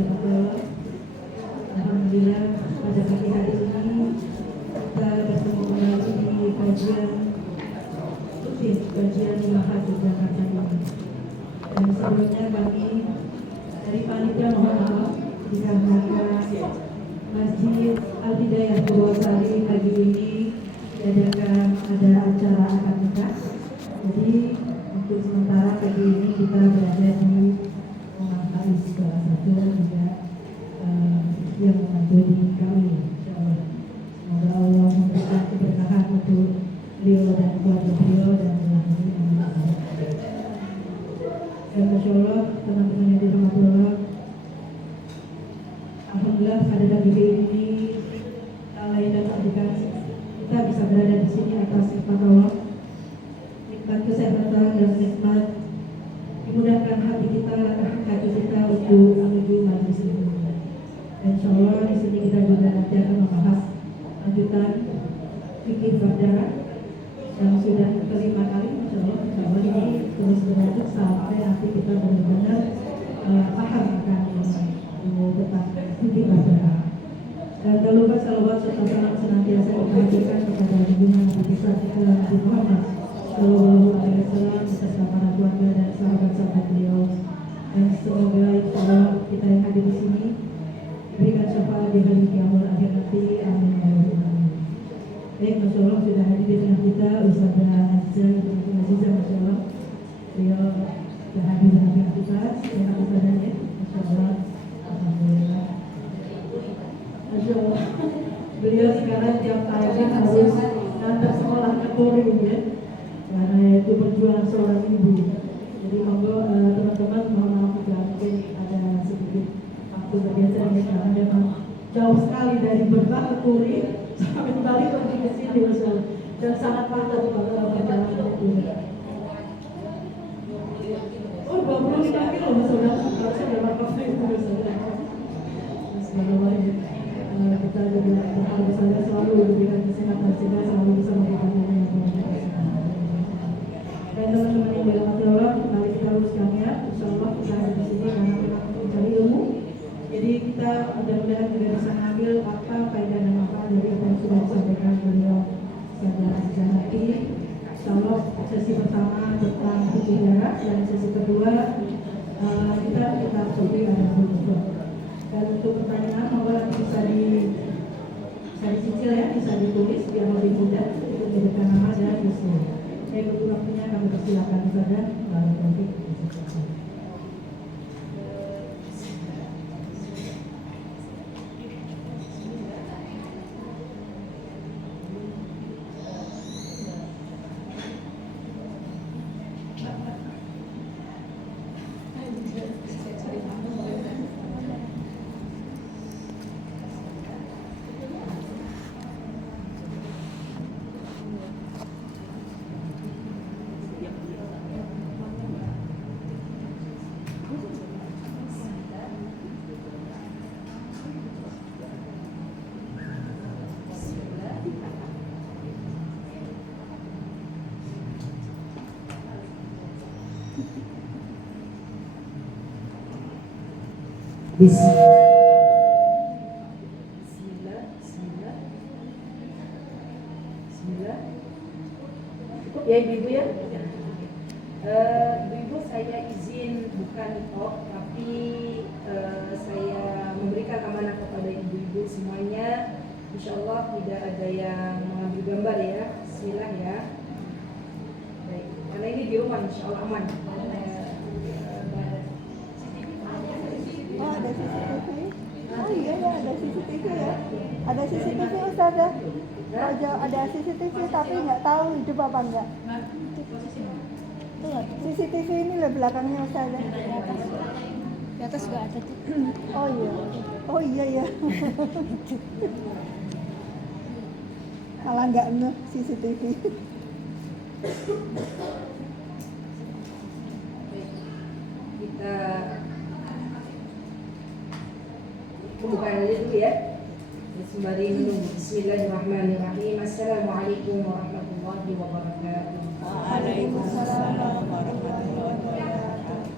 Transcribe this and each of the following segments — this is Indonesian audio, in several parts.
dirahmati. Alhamdulillah pada pagi hari ini kita bertemu kembali di kajian Mahat Jakarta ini. Dan sebelumnya kami dari panitia mohon maaf dikarenakan Masjid Al-Hidayah Purwosari pagi ini diadakan ada acara akad nikah. Jadi untuk sementara pagi ini kita berada di Muhammad salah satu juga yang menjadi kami. Insyaallah semoga Allah memberikan keberkahan untuk beliau dan keluarga beliau dan dan Masya Allah teman-teman yang dirahmati Allah, alhamdulillah pada pagi ini Allah dan berikan kita bisa berada di sini atas nikmat Allah, nikmat kesehatan dan nikmat dimudahkan hati kita untuk menuju majelis ini. Dan Insya Allah di sini kita juga nanti akan membahas lanjutan fikih berdara yang sudah kelima kali. Insya Allah ini terus berlanjut sampai nanti kita benar-benar paham akan tentang fikih berdara. Dan tak lupa salawat serta salam senantiasa dihadirkan kepada junjungan Nabi kita Nabi Muhammad Sallallahu Alaihi Wasallam beserta para keluarga dan sahabat-sahabat beliau. Dan semoga insya Allah kita yang hadir di sini berikan syafaat di hari kiamat akhir nanti. Amin. Baik, Masya Allah sudah hadir di tengah kita Ustazah Azizah, Masya Allah beliau sudah hadir di tengah kita. Terima kasih padanya. Masya Allah, alhamdulillah. Masya Allah, beliau sekarang tiap pagi harus antar sekolah ke Polri ya, karena itu perjuangan seorang ibu. Jadi monggo teman-teman mohon maaf jika mungkin ada sedikit waktu bergeser ya, karena memang jauh sekali dari Berbah ke Polri sampai balik pergi ke sini dan sangat padat pada perjalanan itu. Oh 25 kilo sudah harusnya berapa itu sudah. Semoga kita juga harus selalu diberikan kesehatan sehingga selalu bisa memberikan yang terbaik. Dan teman-teman yang dirahmati Allah, mari kita uruskan ya. Insya Allah kita ada di sini karena kita mencari ilmu. Jadi kita mudah-mudahan juga bisa mengambil apa faedah dan manfaat dari apa yang sudah disampaikan beliau secara hati. Insya Allah sesi pertama tentang fikih darah dan sesi kedua kita absolut ada sebut. Dan untuk pertanyaan monggo bisa dicicil ya, bisa ditulis biar lebih mudah untuk menjadikan nama dan isu. Saya untuk waktunya kami persilakan saja. Bismillah. Cukup ya ibu-ibu ya. Ibu-ibu saya izin bukan talk, tapi saya memberikan amanah kepada ibu-ibu semuanya. Insya Allah tidak ada yang mengambil gambar ya. Bismillah ya. Baik, karena ini di rumah insya Allah aman. Oh ada CCTV? Oh iya ya ada CCTV ya. Ada CCTV Ustazah. Oh ada CCTV tapi nggak tahu hidup apa enggak. CCTV ini loh belakangnya Ustazah. Di atas juga ada tuh. Oh iya. Oh iya ya. Malah nggak ngeh CCTV. Kita bukan aja dulu ya. Sembari menunggu. Bismillahirrahmanirrahim. Assalamualaikum warahmatullahi wabarakatuh. Waalaikumsalam warahmatullahi wabarakatuh.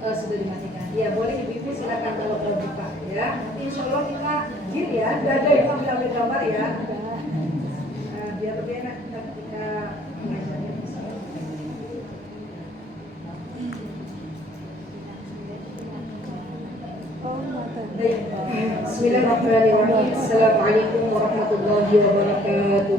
Sudah dimatikan. Ya boleh ibu-ibu silakan kalau mau buka ya. Nanti insya Allah kita gini ya. Tidak ada yang ambil gambar ya. Biar lebih enak kita ketika mengajarnya. Baik. Bismillahirrahmanirrahim. Assalamualaikum warahmatullahi wabarakatuh.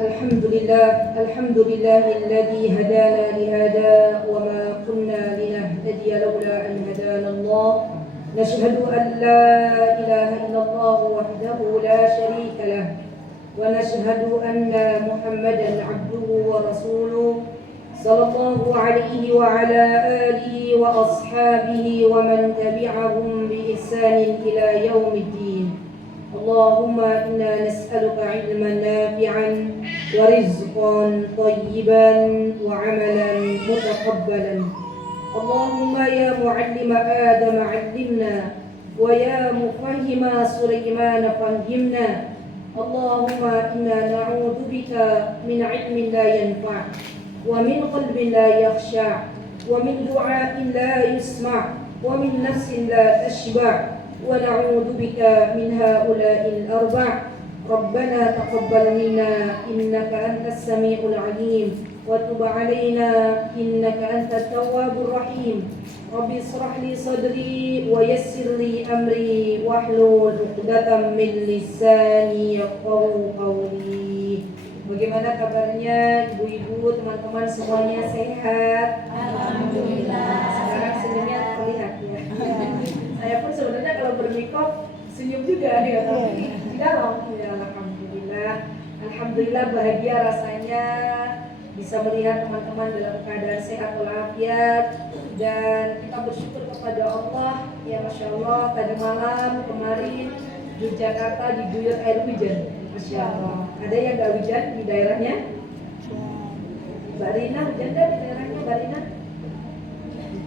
Alhamdulillahilladzi hadana lihada wa ma kunna linahtadiya laula an hadana Allah. Nashhadu an la ilaha illallah wahdahu la syarika lah wa nashhadu anna Muhammadan abduhu wa rasuluh sallallahu alaihi wa ala alihi wa ashabihi wa man tabi'ahum bi ihsanin ila yaumiddin. Allahumma inna nas'aluka ilman nafi'an wa rizqan tayyiban wa amalan mutaqabbalan. Allahumma ya mu'allima Adam 'allimna wa ya mufahhima Sulaiman fahhimna. Allahumma inna na'udzu bika min 'ilmin la yanfa' wa min qalbin la yakhsha' wa min du'a'in la yusma' wa min nafsin la tashba' wa na'udzu bika min ha'ula'il arba'. Rabbana taqabbal minna innaka antas samiul 'alim wa tub 'alaina innaka antat tawwabur rahim. Rabbi ishrah li sadri wa yassir li amri wahlul 'uqdatam min lisani yafqahu qawli. Bagaimana kabarnya ibu-ibu, teman-teman semuanya sehat? Alhamdulillah. Sekarang senyumnya terlihat ya. Saya pun sebenarnya kalau bermikop senyum juga ya, tapi di dalam ya alhamdulillah. Alhamdulillah bahagia rasanya bisa melihat teman-teman dalam keadaan sehat walafiat, dan kita bersyukur kepada Allah ya, Masya Allah. Tadi malam kemarin Yogyakarta diguyur air hujan, Masya Allah. Ada yang gak hujan di daerahnya? Mbak Rina hujan gak di daerahnya Mbak Rina?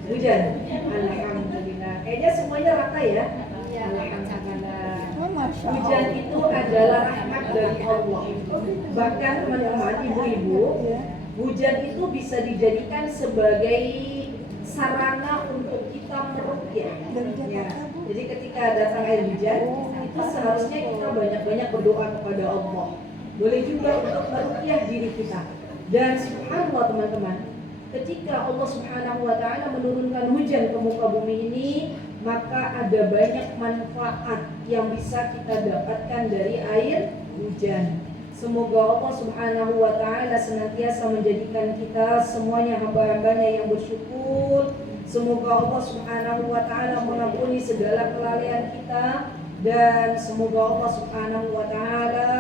Hujan? Alhamdulillah. Kayaknya semuanya rata ya? Alhamdulillah. Hujan itu adalah rahmat dari Allah. Bahkan teman-teman, ibu-ibu, hujan itu bisa dijadikan sebagai sarana untuk kita meruqyah. Ya. Jadi ketika datang air hujan, itu seharusnya kita banyak-banyak berdoa kepada Allah. Boleh juga untuk meruqyah diri kita. Dan subhanallah teman-teman, ketika Allah Subhanahu wa taala menurunkan hujan ke muka bumi ini, maka ada banyak manfaat yang bisa kita dapatkan dari air hujan. Semoga Allah Subhanahu wa taala senantiasa menjadikan kita semuanya hamba-hambanya yang bersyukur. Semoga Allah Subhanahu wa taala mengampuni segala kelalaian kita, dan semoga Allah Subhanahu wa taala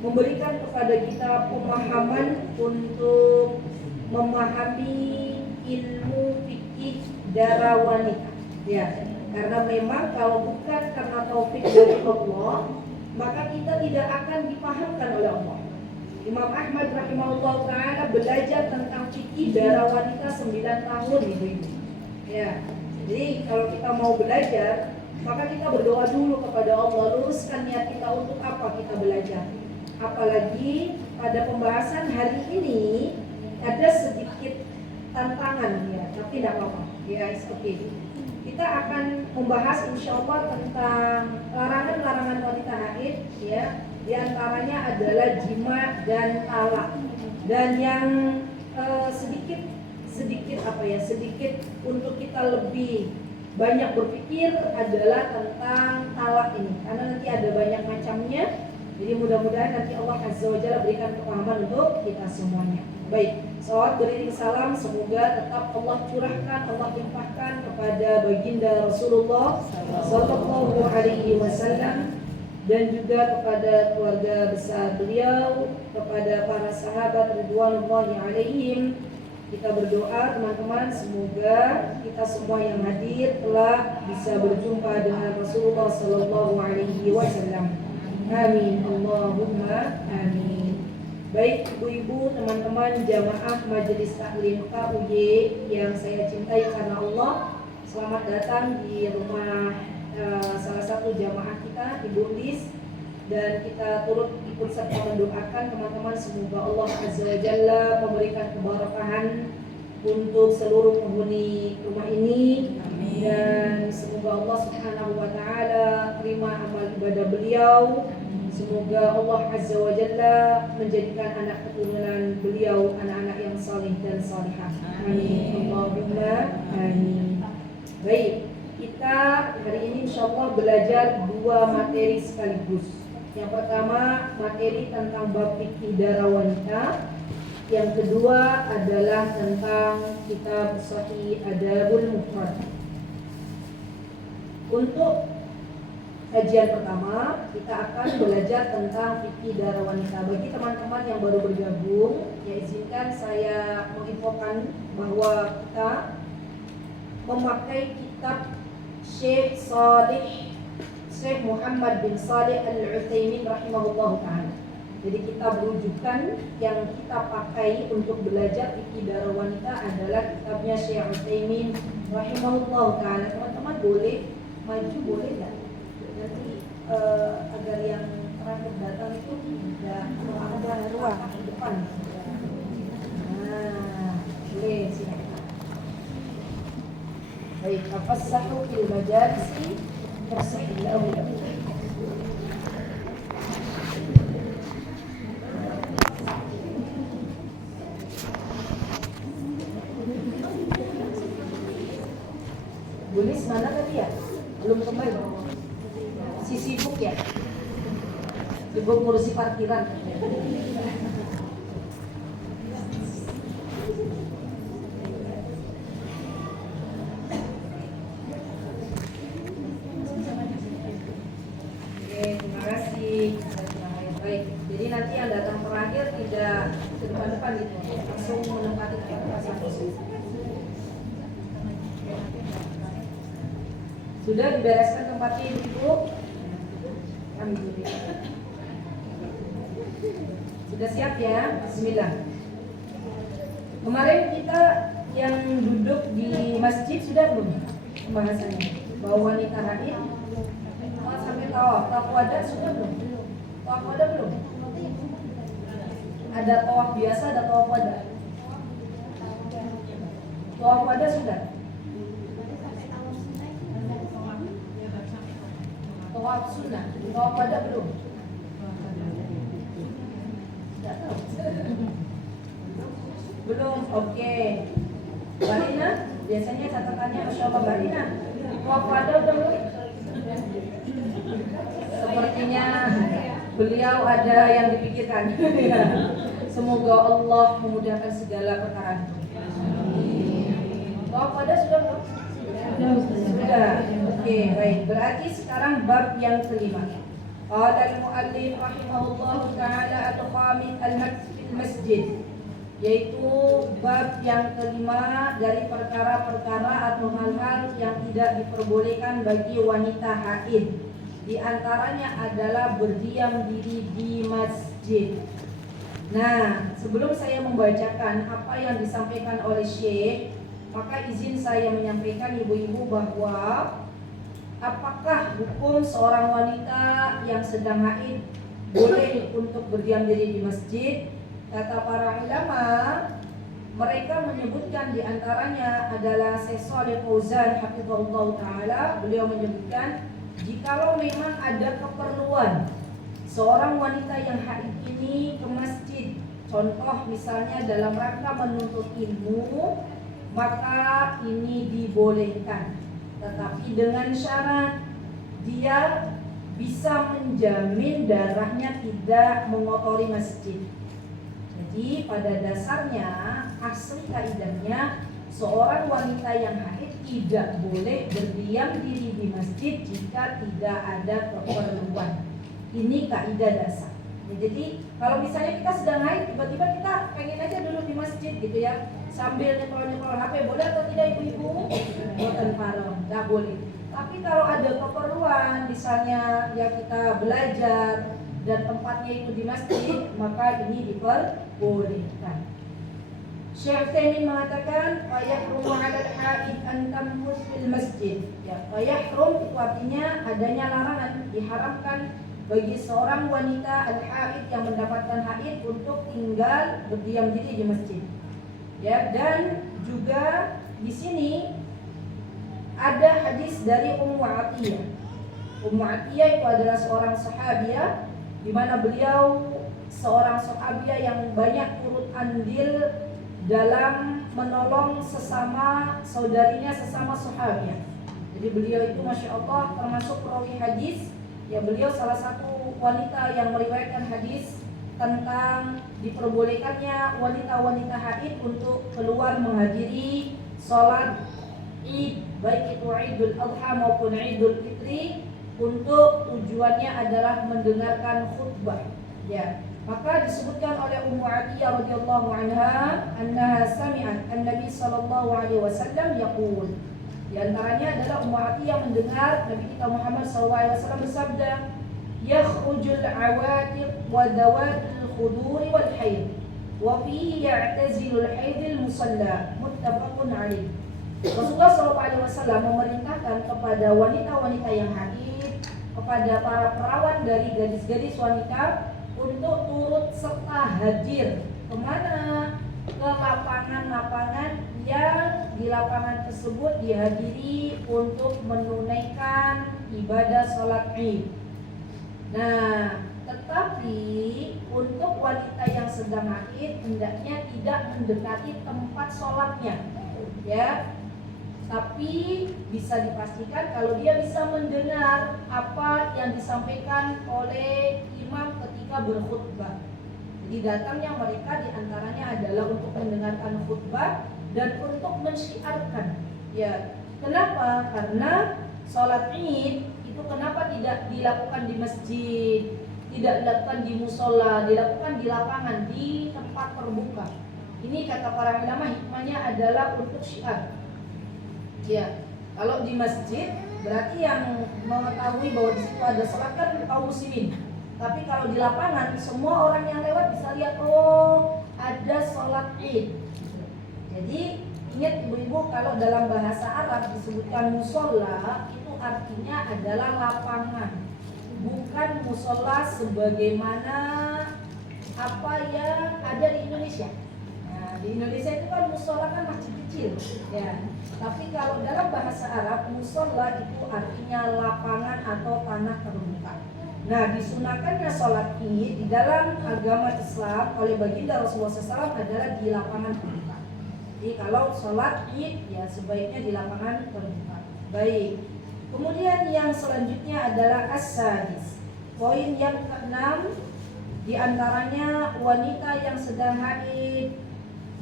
memberikan kepada kita pemahaman untuk memahami ilmu fikih darah wanita. Ya, karena memang kalau bukan karena taufik dari Allah, maka kita tidak akan dipahamkan oleh Allah. Imam Ahmad rahimahullah ta'ala belajar tentang fikih darah wanita 9 tahun ibu-ibu. Ya, jadi kalau kita mau belajar, maka kita berdoa dulu kepada Allah, luruskan niat kita untuk apa kita belajar. Apalagi pada pembahasan hari ini ada sedikit tantangan ya, tapi tidak apa-apa. Ya, it's okay. Kita akan membahas insya Allah tentang larangan-larangan wanita haid ya. Di antaranya adalah jima dan talak. Dan yang sedikit untuk kita lebih banyak berpikir adalah tentang talak ini, karena nanti ada banyak macamnya. Jadi mudah-mudahan nanti Allah Azza wa Jalla berikan kepahaman untuk kita semuanya. Baik, salawat beriring salam semoga tetap Allah curahkan, Allah limpahkan kepada baginda Rasulullah sallallahu alaihi wasallam, dan juga kepada keluarga besar beliau, kepada para sahabat ridwanullahi alaihim. Kita berdoa teman-teman, semoga kita semua yang hadir telah bisa berjumpa dengan Rasulullah sallallahu alaihi wasallam. Amin, Allahumma amin. Baik ibu-ibu, teman-teman jamaah Majelis Taklim KUY yang saya cintai karena Allah, selamat datang di rumah salah satu jamaah kita, Ibu Lis. Dan kita turut ikut serta mendoakan teman-teman, semoga Allah Azza wa Jalla memberikan keberkahan untuk seluruh penghuni rumah ini. Dan semoga Allah Subhanahu wa taala terima amal ibadah beliau. Semoga Allah Azza wa Jalla menjadikan anak keturunan beliau anak-anak yang saleh dan salihah. Amin. Allahumma amin. Baik, kita hari ini insyaallah belajar dua materi sekaligus. Yang pertama materi tentang bab fikih darah wanita. Yang kedua adalah tentang kitab Sahih Adabul Mufrad. Untuk kajian pertama, kita akan belajar tentang fikih darah wanita. Bagi teman-teman yang baru bergabung, ya izinkan saya menginfokan bahwa kita memakai kitab Syekh Muhammad bin Shalih Al-Utsaimin rahimahullah ta'ala. Jadi kita berujukan yang kita pakai untuk belajar fikih darah wanita adalah kitabnya Syekh Utsaimin rahimahullah ta'ala. Teman-teman boleh maju, boleh nggak? Nanti agar yang terakhir datang itu tidak ada ruang di depan. Nah, boleh silakan. Baik, tafassahu fil majalisi farsahillahu lakum. Bulis mana tadi ya? Belum kembali. Si sibuk ya? Sibuk ngurusi parkiran. Oke, terima kasih. Baik, jadi nanti yang datang terakhir tidak ke depan-depan gitu, langsung menempati tempat khusus. Sudah dibereskan tempatnya Ibu? Alhamdulillah. Sudah siap ya? Bismillah. Kemarin kita yang duduk di masjid sudah belum pembahasannya? Bahwa wanita haid sampai tawaf wada sudah belum? Tawaf wada belum? Ada tawaf biasa, ada tawaf wada. Tawaf wada sudah? Tawaf sunnah, tawaf wada belum? Belum, oke. Barina, biasanya catatannya Masya Allah Barina. Tawaf wada belum? Sepertinya beliau ada yang dipikirkan. Semoga Allah memudahkan segala perkara. Tawaf wada sudah belum? Sudah. Oke, baik. Berarti sekarang bab yang kelima. Qala al-muallif rahimahullahu taala at-khamis al-masjid, yaitu bab yang kelima dari perkara-perkara atau hal-hal yang tidak diperbolehkan bagi wanita haid. Di antaranya adalah berdiam diri di masjid. Nah, sebelum saya membacakan apa yang disampaikan oleh Syekh, maka izin saya menyampaikan ibu-ibu bahwa apakah hukum seorang wanita yang sedang haid boleh untuk berdiam diri di masjid? Kata para ulama, mereka menyebutkan di antaranya adalah Syekh Shalih Fauzan hafizahullah taala. Beliau menyebutkan jikalau memang ada keperluan seorang wanita yang haid ini ke masjid, contoh misalnya dalam rangka menuntut ilmu, maka ini dibolehkan, tetapi dengan syarat dia bisa menjamin darahnya tidak mengotori masjid. Jadi pada dasarnya asli kaidahnya seorang wanita yang haid tidak boleh berdiam diri di masjid jika tidak ada keperluan. Ini kaidah dasar. Jadi kalau misalnya kita sedang haid, tiba-tiba kita pengen aja duduk di masjid gitu ya, sambil nyekol-nyekol HP, boleh atau tidak ibu-ibu? Boten haram, nggak boleh. Tapi kalau ada keperluan, misalnya ya kita belajar dan tempatnya itu di masjid, maka ini diperbolehkan. Syekh Utsaimin mengatakan fayahrumu 'alal haid an tamkus fil masjid. Ya, fayahrum itu artinya adanya larangan, diharamkan bagi seorang wanita al-haid yang mendapatkan haid untuk tinggal berdiam diri di masjid. Ya, dan juga di sini ada hadis dari Ummu Atiyah. Ummu Atiyah itu adalah seorang sahabiah, di mana beliau seorang sahabiah yang banyak turut andil dalam menolong sesama saudarinya, sesama sahabiah. Jadi beliau itu Masya Allah termasuk perawi hadis. Ya, beliau salah satu wanita yang meriwayatkan hadis tentang diperbolehkannya wanita-wanita haid untuk keluar menghadiri sholat Id, baik itu Idul Adha maupun Idul Fitri, untuk tujuannya adalah mendengarkan khutbah. Ya, maka disebutkan oleh Ummu Atiyah radhiyallahu anha, annaha sami'at an-nabi sallallahu alaihi wasallam yaqul. Di antaranya adalah Ummu Atiyah mendengar Nabi kita Muhammad sallallahu alaihi wasallam bersabda, yakhrujul awatiq wa dawatul khuduri wal haid wa fihi ya'tazilul haidil musalla, muttafaqun alaih. Rasulullah SAW memerintahkan kepada wanita-wanita yang haid, kepada para perawan dari gadis-gadis wanita untuk turut serta hadir kemana? Ke lapangan-lapangan yang di lapangan tersebut dihadiri untuk menunaikan ibadah sholat Id. Nah, tetapi untuk wanita yang sedang haid hendaknya tidak mendekati tempat sholatnya, ya. Tapi bisa dipastikan kalau dia bisa mendengar apa yang disampaikan oleh imam ketika berkhutbah. Jadi datangnya mereka diantaranya adalah untuk mendengarkan khutbah dan untuk mensyiarkan. Ya, kenapa? Karena sholat Id itu kenapa tidak dilakukan di masjid, tidak dilakukan di musola, dilakukan di lapangan, di tempat terbuka. Ini kata para ulama hikmahnya adalah untuk syiar. Ya, kalau di masjid berarti yang mengetahui bahwa di situ ada sholat kan kaum muslimin. Tapi kalau di lapangan semua orang yang lewat bisa lihat, oh ada sholat Id. Jadi ingat ibu-ibu, kalau dalam bahasa Arab disebutkan musola itu artinya adalah lapangan, bukan musola sebagaimana apa yang ada di Indonesia. Nah, di Indonesia itu kan musola kan masjid kecil, ya. Tapi kalau dalam bahasa Arab musola itu artinya lapangan atau tanah terbuka. Nah, disunahkannya sholat Id di dalam agama Islam oleh baginda Rasulullah SAW adalah di lapangan terbuka. Jadi kalau sholat Id ya sebaiknya di lapangan terbuka. Baik. Kemudian yang selanjutnya adalah as-sadis. Poin yang keenam, di antaranya wanita yang sedang haid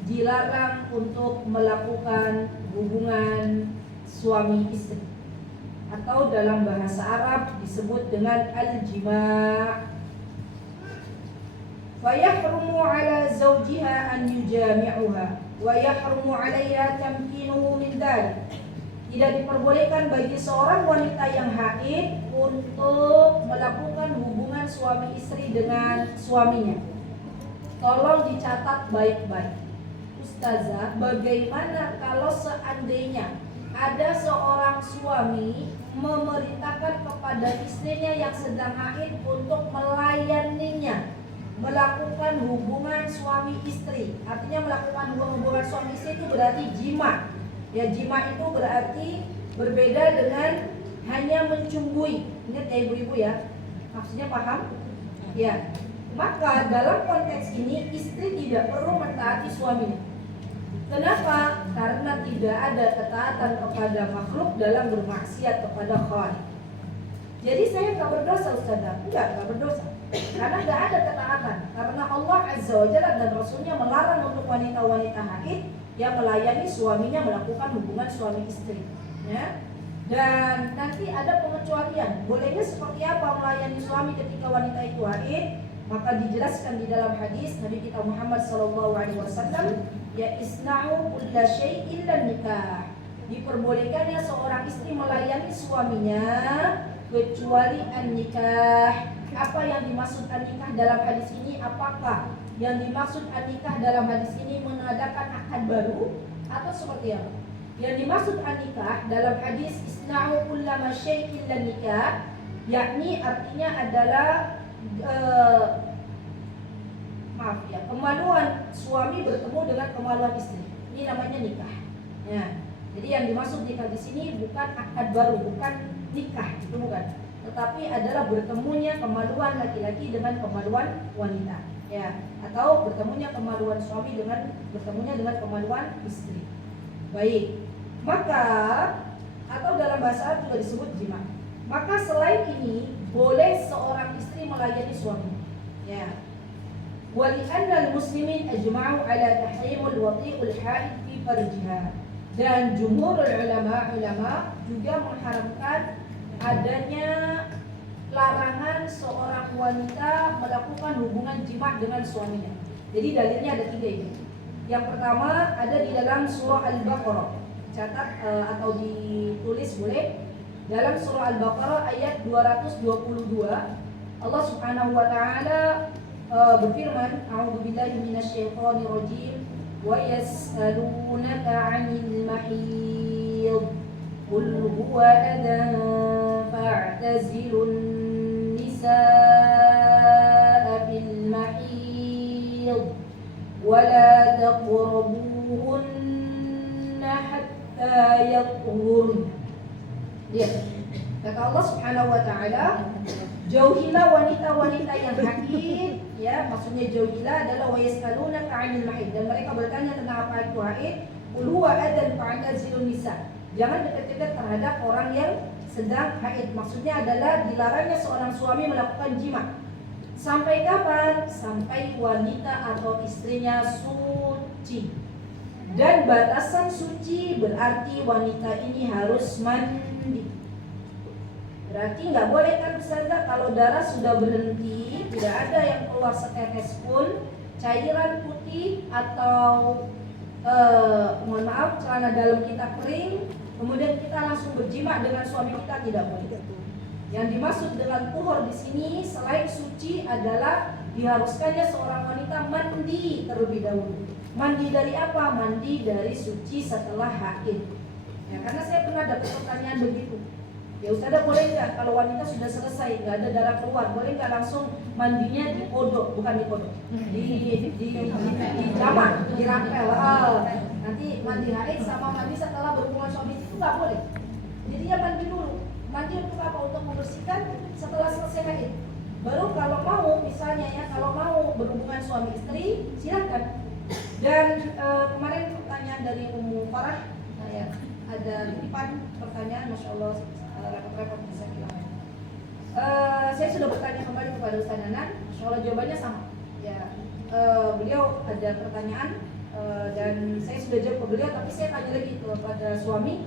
dilarang untuk melakukan hubungan suami istri, atau dalam bahasa Arab disebut dengan al-jima'. Fa yahrumu 'ala zawjiha an yujami'uha wa yahrumu 'alayha tamkinuhu min dhalik. Tidak diperbolehkan bagi seorang wanita yang haid untuk melakukan hubungan suami istri dengan suaminya. Tolong dicatat baik-baik. Ustazah, bagaimana kalau seandainya ada seorang suami memerintahkan kepada istrinya yang sedang haid untuk melayaninya, melakukan hubungan suami istri. Artinya melakukan hubungan suami istri itu berarti jima. Ya, jima itu berarti berbeda dengan hanya mencumbui. Ingat ya ibu-ibu ya, maksudnya paham? Ya. Maka dalam konteks ini istri tidak perlu mentaati suaminya. Kenapa? Karena tidak ada ketaatan kepada makhluk dalam bermaksiat kepada Khaliq. Jadi saya nggak berdosa Ustazah? Nggak berdosa. Karena nggak ada ketaatan. Karena Allah Azza wa Jalla dan Rasulnya melarang untuk wanita-wanita haid yang melayani suaminya melakukan hubungan suami istri. Ya. Dan nanti ada pengecualian. Bolehnya seperti apa melayani suami ketika wanita itu haid? Maka dijelaskan di dalam hadis Nabi kita Muhammad SAW, ya isna'u kulla syai'in illa nikah. Diperbolehkannya seorang istri melayani suaminya kecuali an-nikah. Apa yang dimaksud an-nikah dalam hadis ini? Apakah yang dimaksud an-nikah dalam hadis ini mengadakan akad baru atau seperti apa? Yang dimaksud an-nikah dalam hadis isna'u kulla syai'in illa nikah, yakni artinya adalah kemaluan suami bertemu dengan kemaluan istri. Ini namanya nikah. Ya. Jadi yang dimaksud nikah di sini bukan akad baru, bukan nikah, itu bukan. Tetapi adalah bertemunya kemaluan laki-laki dengan kemaluan wanita, ya, atau bertemunya kemaluan suami dengan kemaluan istri. Baik. Maka atau dalam bahasa Arab juga disebut jima. Maka selain ini boleh seorang istri melayani suami. Ya. Wali'anna al-muslimin ajma'u ala tahrimul wati'ul haid fi farjiha. Dan jumhurul ulama juga mengharamkan adanya larangan seorang wanita melakukan hubungan jima dengan suaminya. Jadi dalilnya ada 3 ini. Yang pertama ada di dalam surah Al-Baqarah. Catat atau ditulis boleh. Dalam surah Al-Baqarah ayat 222 Allah Subhanahu wa taala berfirman, a'udzubillahi minasyaitonir rajim, wa yas'alunaka 'anil mahid qul huwa adan fa'tazilun nisaa fil mahid wa la taqrabuhunna hatta yatahurna. Lihat, kata Allah Subhanahu wa taala, jauhilah wanita-wanita yang haid, ya, maksudnya jauhilah adalah wa yas'alunaka 'anil mahid, dan mereka bertanya tentang apa itu haid, qul huwa adan fa'tazilun nisa. Jangan dekat-dekat terhadap orang yang sedang haid. Maksudnya adalah dilarangnya seorang suami melakukan jima. Sampai kapan? Sampai wanita atau istrinya suci. Dan batasan suci berarti wanita ini harus mandi. Berarti nggak boleh kan Ustazah, kalau darah sudah berhenti, tidak ada yang keluar setetes pun, cairan putih atau mohon maaf celana dalam kita kering, kemudian kita langsung berjima dengan suami kita, tidak boleh. Yang dimaksud dengan tuhur di sini selain suci adalah diharuskannya seorang wanita mandi terlebih dahulu. Mandi dari apa? Mandi dari suci setelah haid. Ya, karena saya pernah dapat pertanyaan begitu. Ya Ustazah, boleh nggak kalau wanita sudah selesai nggak ada darah keluar, boleh nggak langsung mandinya di kodok, bukan di kodok, di jaman, di rapel, nanti mandi haid sama mandi setelah berhubungan suami itu nggak boleh. Jadinya mandi dulu. Mandi untuk apa? Untuk membersihkan setelah selesai haid. Baru kalau mau, misalnya ya, kalau mau berhubungan suami istri, silakan. Dan kemarin pertanyaan dari Ummu Farah, ya, ada titipan pertanyaan, masya Allah, repot-repot bisa bilang. Saya sudah bertanya kembali kepada Ustaz Nanan, masya Allah jawabannya sama. Ya, beliau ada pertanyaan dan saya sudah jawab ke beliau, tapi saya tanya lagi kepada suami.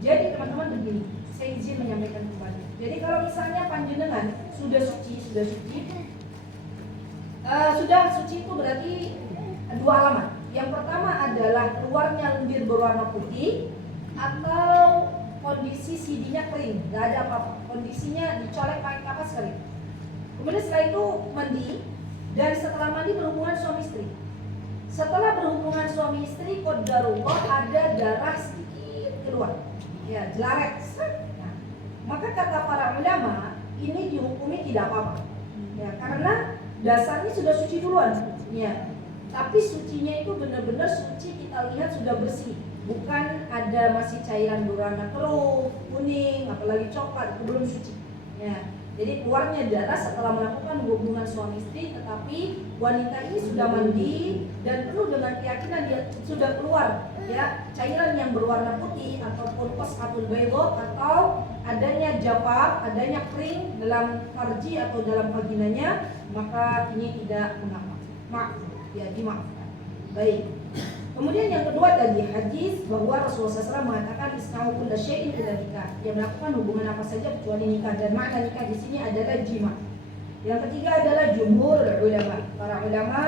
Jadi teman-teman begini, saya izin menyampaikan kembali. Jadi kalau misalnya panjenengan sudah suci itu berarti 2 alamat. Yang pertama adalah keluarnya lendir berwarna putih atau kondisi sidinya kering, nggak ada apa-apa, kondisinya dicolek pakai kapas kering. Kemudian setelah itu mandi, dan setelah mandi berhubungan suami istri. Setelah berhubungan suami istri, qadarullah ada darah sedikit keluar, ya, jelaret. Nah, maka kata para ulama ini dihukumi tidak apa-apa, ya, karena dasarnya sudah suci duluan, ya. Tapi sucinya itu benar-benar suci, kita lihat sudah bersih, bukan ada masih cairan berwarna keruh, kuning, apalagi coklat, itu belum suci. Ya. Jadi keluarnya darah setelah melakukan hubungan suami istri, tetapi wanita ini sudah mandi dan penuh dengan keyakinan dia sudah keluar, ya, cairan yang berwarna putih ataupun qas'atul baydha atau adanya jafaf, adanya kering dalam farji atau dalam vaginanya, maka ini tidak mengapa. Maaf. Ya, dimaafkan. Baik. Kemudian yang kedua tadi hadis bahwa Rasulullah SAW mengatakan isna'u kulla syai'in illa nikah. Yang melakukan hubungan apa saja kecuali nikah, dan makna nikah di sini adalah jima. Yang ketiga adalah jumhur ulama. Para ulama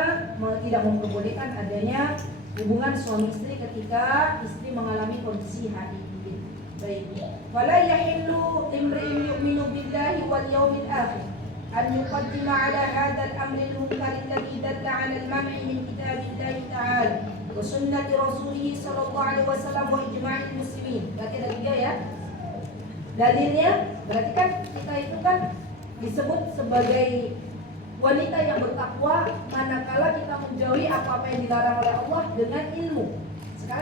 tidak memperbolehkan adanya hubungan suami istri ketika istri mengalami kondisi haid. Baik. Wala yahillu limri'in yu'minu billahi wal yawmil akhir أن يقدم على هذا الأمر المنكر الذي دل على المنع من كتاب الله تعالى وسنة رسوله صلى الله عليه وسلم وإجماع المسلمين. Berarti ada 3 ya. Dalilnya berarti kan kita itu kan disebut sebagai wanita yang bertakwa manakala kita menjauhi apa-apa yang dilarang oleh Allah dengan ilmu. Sekarang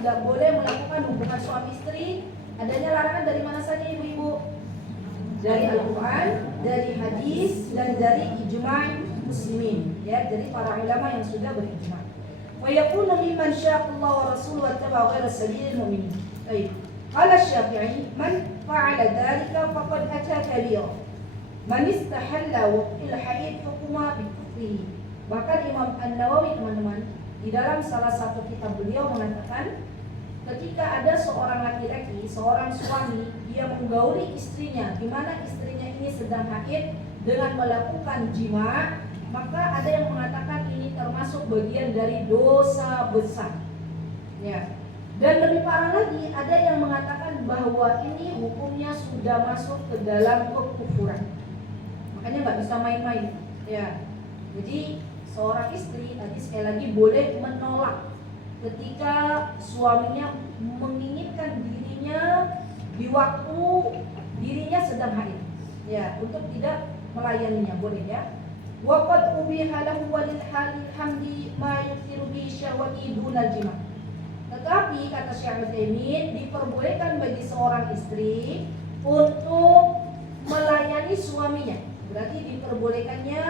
tidak boleh melakukan hubungan suami istri. Adanya larangan dari mana saja ibu-ibu? Dari Al-Quran, dari hadis, dan dari ijma' muslimin. Ya, dari para ulama yang sudah berijma'. Wa yakunu liman syaqallahu wa rasuluhu wa tabi'a ghaira sabilil mu'minin. Baik. Qala Syafi'i, man fa'ala dzalika faqad ata kabira. Man istahalla waqtil haid hukuma bi kufrihi. Bahkan Imam An-Nawawi teman-teman di dalam salah satu kitab beliau mengatakan ketika ada seorang laki-laki, seorang suami, dia menggauli istrinya di mana istrinya ini sedang haid dengan melakukan jima', maka ada yang mengatakan ini termasuk bagian dari dosa besar. Ya. Dan lebih parah lagi, ada yang mengatakan bahwa ini hukumnya sudah masuk ke dalam kekufuran. Makanya nggak bisa main-main. Ya. Jadi seorang istri tadi sekali lagi boleh menolak ketika suaminya menginginkan dirinya di waktu dirinya sedang haid, ya, untuk tidak melayaninya, boleh ya. Waqad ubiha lahu walil hamdi ma yukthiru bi syahwati dunal jima'. Tetapi kata Syekh Utsaimin, diperbolehkan bagi seorang istri untuk melayani suaminya. Berarti diperbolehkannya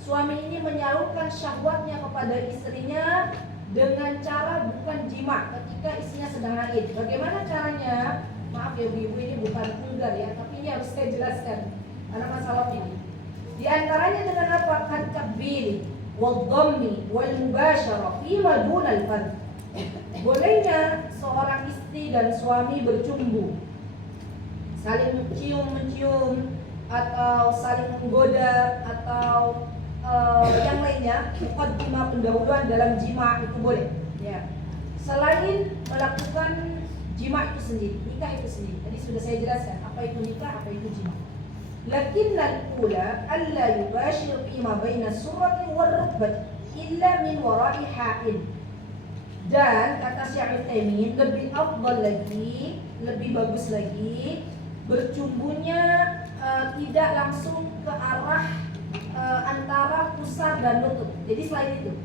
suami ini menyalurkan syahwatnya kepada istrinya dengan cara bukan jima ketika istrinya sedang haid. Bagaimana caranya? Maaf ya ibu-ibu, ini bukan vulgar ya, tapi ini harus saya jelaskan karena masalah ini. Di antaranya dengan apa? At-takbir wal dhammi wal mubasyarah fi ma dunal fard. Bolehnya seorang istri dan suami bercumbu, saling mencium atau saling menggoda atau yang lainnya, muqaddimah pendahuluan dalam jima' itu boleh. Ya. Selain melakukan jima' itu sendiri, nikah itu sendiri. Tadi sudah saya jelaskan apa itu nikah, apa itu jima'. Lakinnal ula alla yubashir fi ma baina surrati wal rukbati illa min wara'i ha'il. Dan kata Syekh Utsaimin, lebih afdal lagi, lebih bagus lagi bercumbunya tidak langsung ke arah antara pusar dan lutut. Jadi selain itu,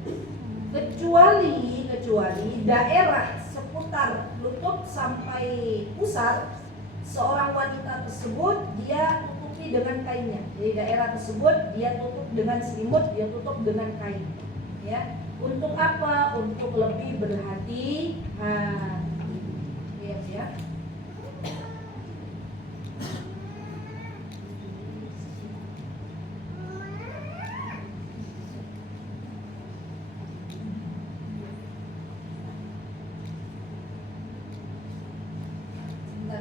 kecuali daerah seputar lutut sampai pusar, seorang wanita tersebut dia tutupi dengan kainnya. Jadi daerah tersebut dia tutup dengan selimut, dia tutup dengan kain. Ya, untuk apa? Untuk lebih berhati-hati. Ya.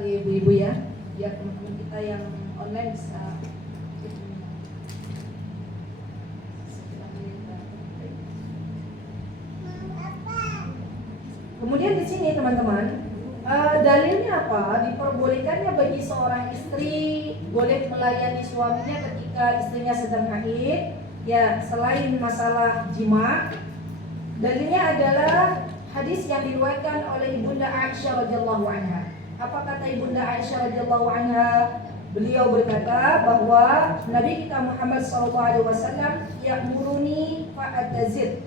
Ibu-ibu ya, biar teman-teman kita yang online bisa. Kemudian di sini teman-teman, dalilnya apa? Diperbolehkannya bagi seorang istri boleh melayani suaminya ketika istrinya sedang haid. Ya, selain masalah jima', dalilnya adalah hadis yang diriwayatkan oleh Ibunda Aisyah radhiyallahu anha. Apa kata Ibunda Aisyah radhiyallahu anha? Beliau berkata bahwa Nabi kita Muhammad SAW ya'muruni fa'atazir.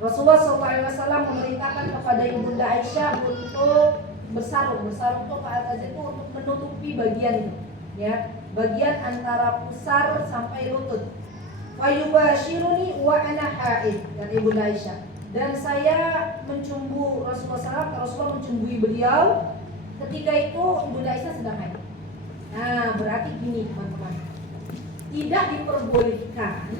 Rasulullah SAW memerintahkan kepada Ibunda Aisyah untuk bersarung itu fa'atazir itu untuk menutupi bagian itu, ya, bagian antara pusar sampai lutut. Fayubashiruni wa ana haid, kata Ibunda Aisyah. Dan saya mencumbu Rasulullah SAW, Rasulullah mencumbui beliau. Ketika itu Ibunda Aisyah sedang haid. Nah, berarti gini teman-teman, tidak diperbolehkan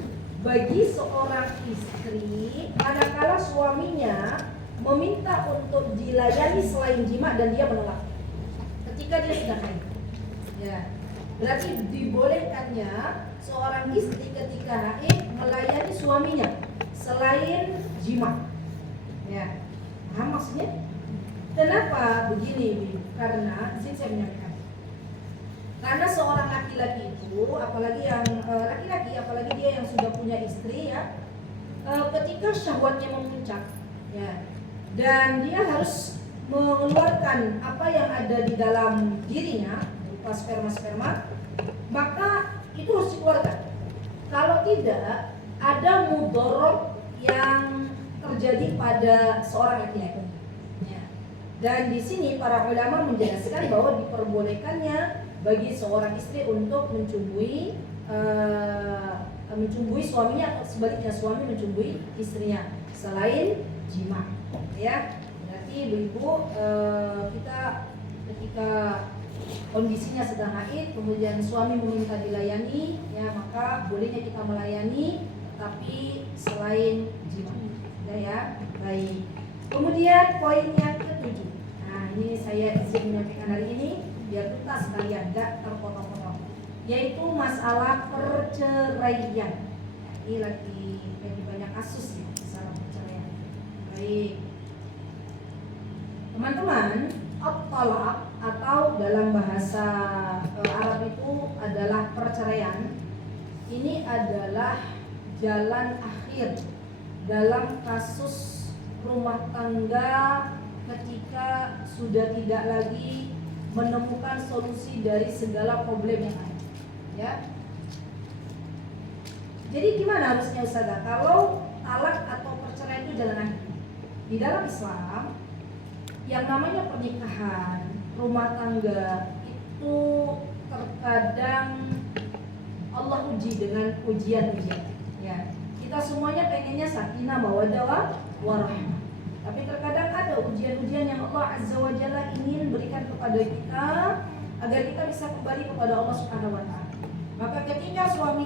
bagi seorang istri manakala suaminya meminta untuk dilayani selain jima' dan dia menolak ketika dia sedang haid. Ya, berarti dibolehkannya seorang istri ketika haid melayani suaminya selain jima'. Ya, paham maksudnya? Kenapa begini? Karena di sini saya menyampaikan. Karena seorang laki-laki itu, apalagi yang laki-laki, apalagi dia yang sudah punya istri ya, ketika syahwatnya memuncak, ya, dan dia harus mengeluarkan apa yang ada di dalam dirinya berupa sperma, maka itu harus dikeluarkan. Kalau tidak, ada mudorot yang terjadi pada seorang laki-laki. Dan di sini para ulama menjelaskan bahwa diperbolehkannya bagi seorang istri untuk mencumbui suaminya atau sebaliknya suami mencumbui istrinya selain jima. Ya, berarti ibu-ibu kita ketika kondisinya sedang haid, kemudian suami meminta dilayani, ya maka bolehnya kita melayani, tapi selain jima. Ya, baik. Kemudian poin yang ke-7. Nah, ini saya izin menyampaikan hari ini biar tuntas sekalian, enggak terpotong-potong. Yaitu masalah perceraian. Ini lagi banyak kasus ya, masalah perceraian. Baik. Teman-teman, at-talaq atau dalam bahasa Arab itu adalah perceraian. Ini adalah jalan akhir dalam kasus rumah tangga ketika sudah tidak lagi menemukan solusi dari segala problem yang ada. Ya. Jadi gimana harusnya Ustazah kalau talak atau perceraian itu jalan akhir? Di dalam Islam yang namanya pernikahan, rumah tangga itu terkadang Allah uji dengan ujian-ujian. Ya. Kita semuanya pengennya sakinah mawaddah warahmah. Tapi terkadang ada ujian-ujian yang Allah Azza wa Jalla ingin berikan kepada kita agar kita bisa kembali kepada Allah Subhanahu wa taala. Maka ketika suami